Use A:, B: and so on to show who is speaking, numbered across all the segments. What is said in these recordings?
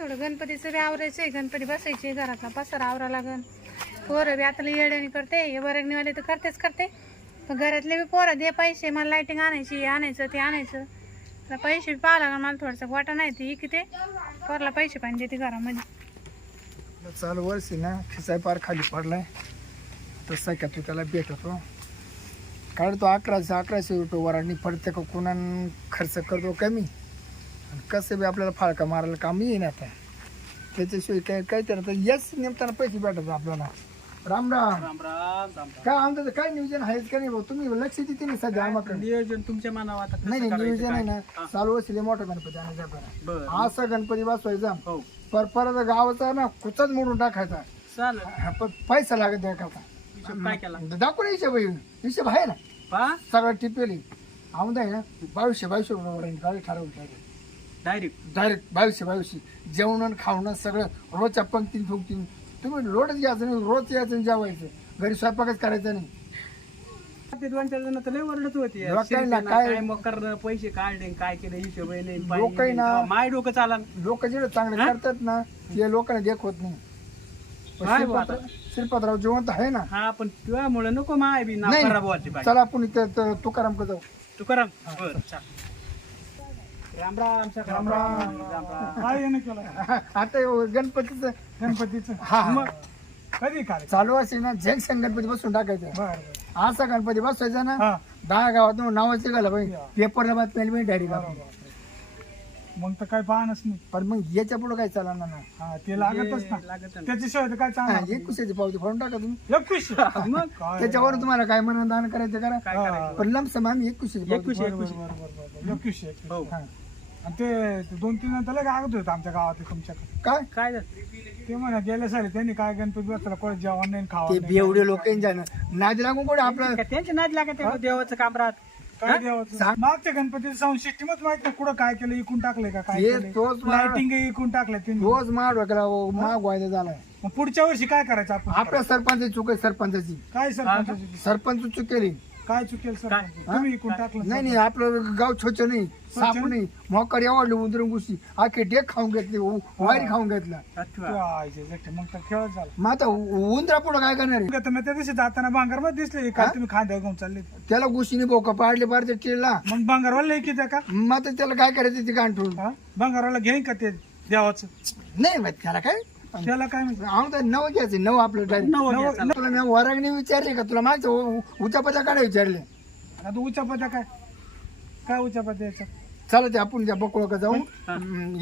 A: थोडं गणपतीचं बी आहे गणपती बसायचे घरातला. पसारा आवरा लागन. पोरं बी आता येड्याने करते. हे बरगणीवाले तर करतेच करते. पण घरातले बी पोरं दे पैसे. मला लाईटिंग आणायची हे आणायचं ते आणायचं. तर पैसे बी पाहा लागन. मला थोडंसं वाटा नाही ती किती पोरला पैसे पाहिजे देते घरामध्ये.
B: चालू वर्षी ना खिसाय पार खाली पडलाय. तसा का तू त्याला भेटतो. काढतो अकराशे अकराशे रुपये वरांनी पडते का कुणा खर्च करतो कमी? आणि कसं बी आपल्याला फाळका मारायला काम येईन आता. त्याच्याशिवाय काय काय तर आता याच निमताना पैसे भेटतात आपल्याला. राम राम.
C: राम राम राम
B: काय आमचं तर काय नियोजन आहेच का नाही भाऊ? तुम्ही लक्ष देते नाही सध्या आम्हाला.
C: नियोजन तुमच्या मनावर आता
B: नाही नाही
C: करायचं
B: नियोजन आहे
C: काय?
B: ना. चालू असले मोठा गणपती आणायचा आपल्याला
C: बर.
B: असा गणपती बसवायचा.
C: हो.
B: पर परत गावाचा ना कुचाच मोडून टाकायचा.
C: चालेल.
B: हा, पण पैसा लागत
C: हिशोब काय केला?
B: दाखवून हिशोब आहे. हिशोब आहे ना.
C: पा
B: सगळं टिपेली आमदा आहे ना. बावीसशे बावीसशे रुपये गाडी ठरवून
C: डायरेक्ट.
B: डायरेक्ट बावीसशे बावीसशे. जेवण खावणं सगळं. रोजच्या पंक्तीन फुंक्तीन तुम्ही लोडच घ्यायचं नाही रोज यायचं आणि जेवायचं. घरी स्वयंपाकच करायचं नाही.
C: ते दोन चार जण तर लय ओरडत होती.
B: लोकांना
C: शिरपेना
B: काय-
C: काय मग करणं पैसे काढले काय केलं हिशोब नाही पाणी नाही. माय डोकं चाला
B: लोक जेवढे चांगले
C: हा?
B: करतात ना ते लोकांना नाही. पण
C: काय बुवा
B: श्रीपाद- श्रीपादराव जिवंत आहे ना.
C: हा पण तुझ्यामुळे नको माय बी ना
B: नाही.
C: खराब व्हायची
B: चला आपण इथं तुकाराम जाऊ.
C: तू करा बर चाल. राम राम सका
B: राम राम.
C: राम राम.
D: काय येणं केलं.
B: आता हे गणपतीचं
D: गणपतीचं. मग कधी काय
B: चालू असेल ना झेंग संग गणपती बसून टाकायचं. असा गणपती बसवायचा ना
D: हा.
B: दहा गावात नावाचे घाला पाहिजे
D: हा.
B: पेपरला मी डायरेक्ट
D: बरोबर. मग तर काय पाहणच नाही.
B: पण मग याच्यापुढे काय चालणार ना?
D: हा ते लागतच ना. त्याच्याशिवाय काय चालणार?
B: एक कुशाची पावती फाडून टाका तुम्ही.
D: एकवीसशे
C: मग
D: काय?
B: त्याच्यावर तुम्हाला काय म्हणून दान करायचं करा.
D: हा.
B: पण लमसम आम्ही एक
C: एकवीस
D: बरं,
C: एकवीस. हो
B: हा.
D: आणि ते ते दोन तीन नंतर लागत होते आमच्या गावात तुमच्याकडे.
B: काय?
C: काय झालं?
D: ते म्हणा गेल्या साली त्यांनी काय गणपती बसला कोणी जेवण नाही खावा
B: ते बेवडे लोक नादी लागून कोण आपलं?
C: का त्यांच्या नाद लागत आहे देवाचं काम राहत?
D: काय देवाचं?
B: सांग.
D: मागच्या गणपतीचं साऊंड सिस्टीमच माहीत नाही कुठं काय केलं इकून टाकलंय का काय
B: हे तोच मा-
D: लाइटिंग इकून टाकलं त्यांनी.
B: रोज माग डोक्याला माग व्हायचा झालाय.
D: मग पुढच्या वर्षी काय करायचं आपण?
B: आपल्या सरपंच चूक आहे सरपंचाची.
D: काय सरपंच
B: सरपंच चूक केली.
D: काय चुकेल सर?
C: काय?
D: तुम्ही इकून टाकलं
B: नाही नाही आपलं गाव छोच नाही साप नाही? मोकर आवडलं उंदरून गुशी आखे डेक खाऊन घेतली उ- वायरी खाऊन घेतला.
C: अच्छा.
D: तू आयचे जट्टे, मग तर खेळत झाला.
B: मग आता उ- उंदरा पुढे काय करणार आहे?
D: तर मी त्या दिवशी जाताना भांगरमध्ये दिसले काय तुम्ही खांद्यावर घेऊन चालले.
B: त्याला गुशीने बोका पाडले पाडते टिळला
D: मग भांगरवाला की त्या का?
B: मग आता त्याला काय करायचं ते गांठून?
D: हा? भांगरवाला घेईन का ते देवाचं?
B: नाही माहीत त्याला काय?
D: त्याला काय माहिती
B: आम्ही नव घ्यायचं नव आपलं डायरेक्ट. तुला मी वरागणी विचारले का? तुला मागचं उचापाच्या काढा विचारले.
D: आता उच्चा पत्या काय? काय उच्चा पत्या याचं?
B: चला ते आपण त्या बकुळा का जाऊ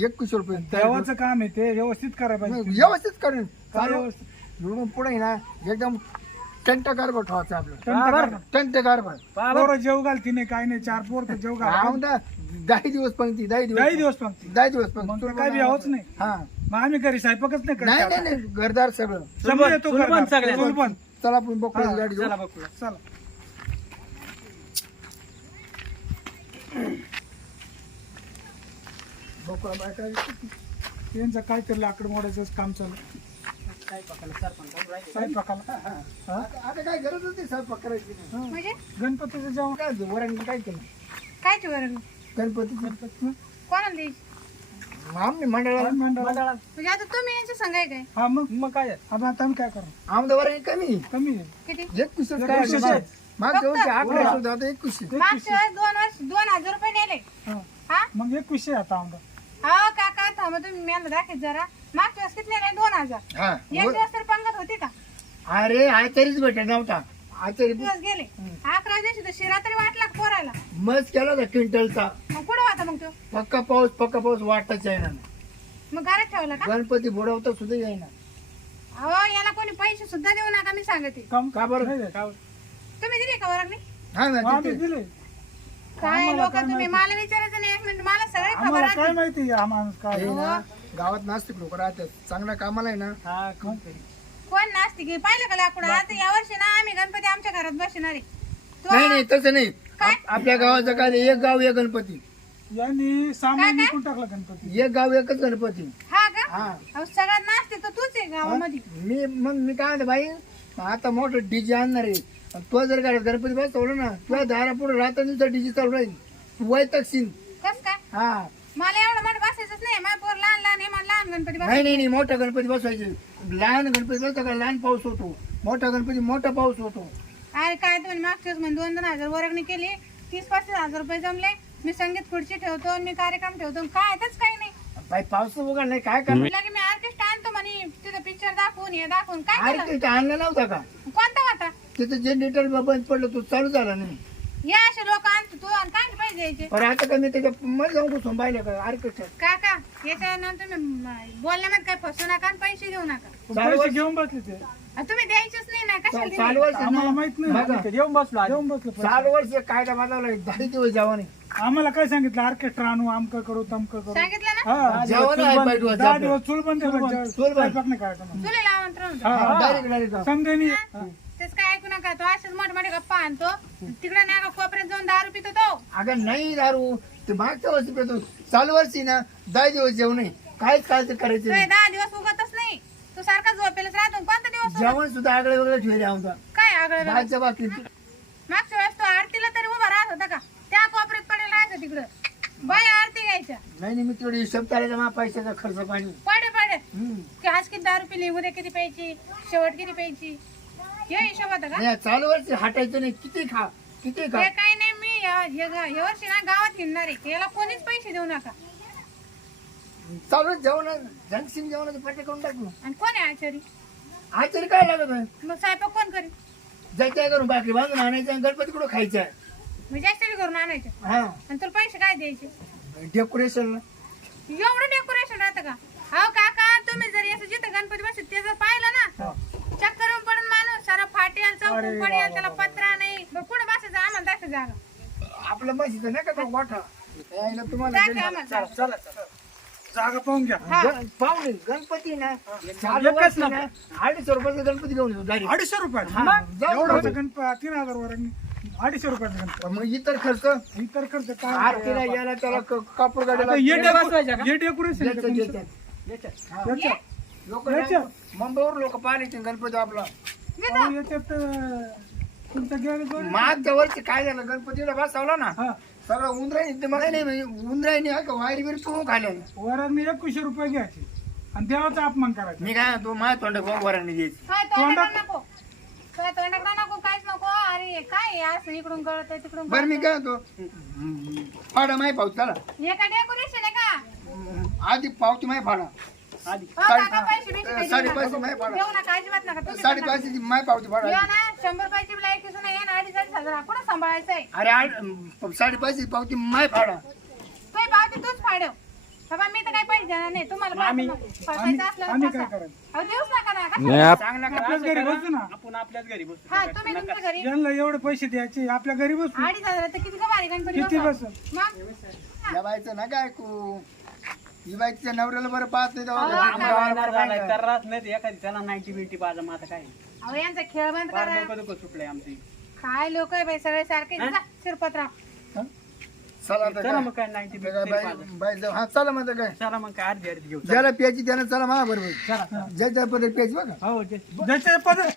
B: एकवीस रुपये.
D: देवाचं काम आहे ते व्यवस्थित करायला पाहिजे.
B: व्यवस्थित करून.
D: काय
B: चालू.
D: व्यवस्थित.
B: इकडून पुढे ना एकदम टंट कारभार ठेवायचं आपलं.
D: टंट
C: बरं.
D: करा.
B: टंट.
D: पोरं जेव घालती नाही काय नाही चार पोर तर जेव घाल
B: आमदा दहा दिवस पंक्ती दहा दिवस
D: काही दिवस पंक्ती
B: दहा दिवस
D: मग
B: पंक्ती
D: तर काय बी नाही.
B: हा.
D: मग आम्ही घरी स्वयंपाकच नाही
B: नाही
D: करत
B: नाही नाही घरदार सगळं.
D: समजा येतो
C: चुलबन
D: घरदार.
C: सगळ्यांचं.
D: चुलबन.
B: चला आपण गाडी
C: चला बघूया.
D: चला.
B: बायका
D: त्यांचं काहीतरी लाकड मोडायचं काम चालू.
C: काय पकडलं, सरपंच राहिले.
D: स्वयंपाकाला
B: आता आता काय गरजच नाही स्वयंपाक करायची? नाही.
A: म्हणजे?
D: गणपतीचं जेवण
B: काय वरण काय केलं?
A: कायची वर्ग
B: गणपती.
A: कोणाला द्यायची?
B: आम्ही मंडळाला
D: मंडळाला.
C: मंडळात.
A: म्हणजे आता तुम्ही यांच्या संघ आहे काय?
D: हा मग?
C: मग काय? झालं?
D: आता आता आम्ही काय करू?
B: आमदा वरण कमी.
D: कमी आहे.
A: किती?
B: एकवीस
D: एकवीसशे.
B: मागच्या वर्षी अकराशे होते आता एकवीसशे
A: मागच्या वेळेस दोन वर्ष दोन हजार रुपये नेले.
D: हा.
A: हा?
D: मग आता
A: काका थांबा तुम्ही मला दाखवत जरा. मागच्या वेळेस किती नेले दोन हजार.
B: हा.
A: एक दिवस तर पंगत होती का?
B: अरे आचारीच भेटत नव्हता. आचारी
A: दिवस गेले. अकरा दिवशी तर शिरा तरी वाटला का पोराला?
B: मस्त केला होता क्विंटलचा.
A: होता मग तो?
B: पक्का पाऊस पक्का पाऊस वाटताच आहे ना
A: मग घरात ठेवला का?
B: गणपती बुडवता सुद्धा येईना.
A: अहो याला कोणी पैसे सुद्धा देऊ नका मी सांगते.
D: कम
B: का बरं?
D: नाही देत.
A: तुम्ही दिले का वर्गणी
B: हा ना
D: मग आम्ही
B: तिथे.
D: दिले.
A: काय
D: आम्हाला
A: लोक
D: काय
A: तुम्ही?
D: माहिती?
A: मला विचारायचं नाही एक मिनिट. मला सगळे खबर
D: आम्हाला काय
A: आहे
D: माहिती हा माणूस काय?
B: हे ना गावात नास्तिक लोक राहतात. चांगल्या कामाला आहे ना.
C: हा, कोणतरी.
A: कोण नास्ती की पाहिलं का लाकूड? आता या वर्षी ना आम्ही गणपती आमच्या घरात बसणार आहे. तो
B: नाही नाही तसं नाही? आप- आपल्या गावाचं काय नाही, एक गाव एक गणपती.
D: यांनी सामान विकून टाकला गणपती.
B: एक गाव एकच गणपती.
A: हा का?
B: हा.
A: अहो, सगळ्यात नाचते तर तूच आहे गावामध्ये.
B: मी मग मी काय म्हणतो भाई आता मोठं डीजे आणणार आहे. आणि तो जर घरात गणपती बसवलं ना तुझ्या दारा पुढे राहता डीजे चालू राहील तू वैतक सीन
A: कस काय?
B: हा.
A: मला एवढं मोठं बसायचंच नाही. माझं पोर लहान लहान आहे मला लहान गणपती बस
B: नाही नाही नाही मोठा गणपती बसवायचे. लहान गणपती बसता का? लहान पाऊस होतो. मोठा गणपती मोठा पाऊस होतो.
A: अरे काय तुम्ही मागच्या वेळेस म्हणे दोन दोन हजार वर्गणी केली. तीस पस्तीस हजार रुपये जमले. मी संगीत खुर्ची ठेवतो मी कार्यक्रम ठेवतो. काय त्याच काही नाही.
B: बाई पाऊस उघड नाही. काय करणार?
A: की मी आर्टिस्ट आणतो म्हणे. तिथं पिक्चर दाखवून हे दाखवून. काय
B: अरे
A: केलं
B: आणला नव्हता का?
A: कोणता होता?
B: तिथं जनरेटर बंद पडलं तो चालू झाला नाही.
A: या असे लोक आणतो तू आणि काय पैसे द्यायचे
B: पण आता का मी त्याच्या मध्ये जाऊन घुसून पाहिलं का ऑर्केस्ट्रा
A: काका याच्यानंतर तुम्ही बोलण्यामध्ये काय फसू नका आणि पैसे घेऊ नका.
D: पैसे घेऊन बसले ते.
A: तुम्ही द्यायचेच नाही ना कशाला दिले?
B: चालू वर्ष
D: आम्हाला माहीत नाही
B: बघा.
C: येऊन बसलो आज.
D: येऊन बसलो पैसे.
B: चालू वर्ष कायदा बदलला दहा दिवस जेवण नाही
D: आम्हाला काय सांगितलं ऑर्केस्ट्रा आणू आमक करू तमक करू
A: सांगितलं ना
D: हा
B: जेवण आहे पाहिजे होतं
D: दहा
B: आपलं.
D: दिवस चूल बंद
B: चूल बंद. चूल बंद.
D: स्वयंपाक नाही करायचा.
A: तुला आमंत्रण.
D: हा. समजेनी
A: तेच काय ऐकू नका तो असेच मोठे मोठे गप्पा आणतो तिकडे नाही का कोपऱ्यात जाऊन दारू पितो तो
B: अगं नाही दारू ते मागच्या वर्षी पेतो चालू वर्षी ना दहा दिवस जेवण नाही काहीच काय ते करायचं नाही
A: दहा दिवस उगतच नाही तू सारखा झोपेलच राहतो. कोणता दिवस?
B: जेवण सुद्धा आगळे वगैरे ठेवले आमचा
A: काय आगळ
B: बाहेरच्या बाकी
A: मागच्या वेळेस तो आरतीला तरी उभा राहत होता का? त्या कोपऱ्यात पडेल राहायचं तिकडं. बाय आरती घ्यायच्या.
B: नाही नाही मी तेवढे हिशोब करायचा मा पैशाचा खर्च पाणी.
A: पडे पडे.
B: हम्म.
A: की आज किती दारू पिली उद्या किती प्यायची शेवट किती प्यायची? हे हिशोब होता का?
B: नाही चालू वर्षी हटायचं नाही. किती खा किती खा.
A: हे काही नाही मी या- हे गा- वर्षी ना गावात हिंडणार आहे. याला कोणीच पैसे देऊ नका.
B: चालू जेवण जंक्शन जेवणाचं पट्टे करून टाकू
A: आणि कोण आहे आचारी?
B: आचारी काय लागत आहे?
A: मग स्वयंपाक कोण करेल?
B: जायचं करून बाकरी बांधून आणायचं आणि गणपती कुठं खायचं
A: मी जास्त बी करून आणायचे.
B: हा.
A: आणि तुला पैसे काय द्यायचे?
B: डेकोरेशन
A: एवढं डेकोरेशन राहतं का? हो काका तुम्ही जर असं जिथं गणपती बसत ते जर पाहिलं ना चक्कर येऊन पडून माणूस सारा फाटेल चौकून पडेल त्याला पत्रा नाही. मग कुठं बसायचं? आम्हाला दाखव जागा.
B: आपलं म्हशीचं नाही का? तो यायला तुम्हाला.
A: आम्हाला.
C: चला चला.
D: जागा पाहून घ्या.
A: हा.
B: पाहुणे गणपती ना अडीचशे रुपयाचा गणपती घेऊन येतो direct.
D: अडीचशे
B: हा, जाऊ
D: एवढा
B: दे.
D: होता गणपती तीन हजार वर अडीचशे रुपयाचा गणपती.
B: मग इतर खर्च?
D: इतर खर्च काय?
B: आरतीला यायला त्याला क- कापूर
D: आता
B: गाडीला
D: हे
C: येडे बसवायच्या का?
D: डेको- हे. डेकोरेशन आहे का तुमचं?
B: लोक? मुंबईवर लोक पाहायचे गणपती आपला.
D: अहो, याच्यात अं, तुमच्या गॅरेज
B: मागच्या वर्षी काय झालं? गणपतीला बसवला ना?
D: हा.
B: सगळं उंदरायनी ते मला नाही म्हणजे उंदरायनी हा का वायर बिर तू खाल्या
D: वरांनी एकवीसशे रुपये घ्यायचे. आणि देवाचा अपमान करायचा.
B: मी काय तो माझ्या तोंड वरांनी द्यायची
A: काय तोंडाकडे नको? काय तोंडाकडे नको? काहीच नको? अरे काय आहे असं इकडून गळत इकडून
B: बरं मी. काय म्हणतो? फाडा माही पावती चला.
A: हे काय डेकोरेशन आहे का?
B: आधी पावती माही फाडा
A: हो, काका, पैसे बिसे काही
B: साडे
A: देऊ
B: पाचशे
A: नका.
B: माही फाडा
A: देऊ नका अजिबात नका तुम्ही
B: साडे
A: पण नका.
B: पाचशे माही पावती फाडा
A: या ना शंभर रुपयाची ब्लाईट दिसून ये ना अडीच अडीच हजार कुठं सांभाळायचं आहे
B: अरे आठ साडे पाचशे पावती फाडा
A: तो पावती तूच फाडव बाबा मी तर काही पैसे देणार नाही. तुम्हाला
C: आम्ही-
A: पावती फसायचं असलं तर
D: आम्ही
A: फसा.
D: काय करायचं?
A: अहो, देऊच नका ना. का?
B: सांग ना
D: आपल्याच घरी बसू ना.
C: आपण आपल्याच घरी बसू.
A: हा तुम्ही तुमच्या घरी.
D: यांना एवढे पैसे द्यायचे आपल्या घरी बसू.
A: अडीच हजार तर किती का भारी गणपती
D: किती
A: बसवा.
D: बस?
A: मग?
B: या बाईचं ना काय ऐकू? ही बाईच्या नवऱ्याला बरं पाहत नाही
C: राहत नाही तर एखादी त्याला नाईन्टी बिंटी बाजा मग आता काय?
A: अहो यांचा खेळ बंद
C: फार
A: करा.
C: डोकं दुखत सुटलंय आमची.
A: काय लोक आहे बाई सगळे सारखे. जा, शिरपतराव.
B: हं? चला आता
C: चला
B: काय?
C: मग काय नाईन्टी
B: काय बाई बाई जाऊ. हा चला मग आता काय?
C: चला मग काय अर्धी अर्धी घेऊ.
B: ज्याला प्यायची त्यानं चला माझ्या बरोबर ज्याच्या प्यायची बघा.
C: हो जे
D: ज्याच्या पद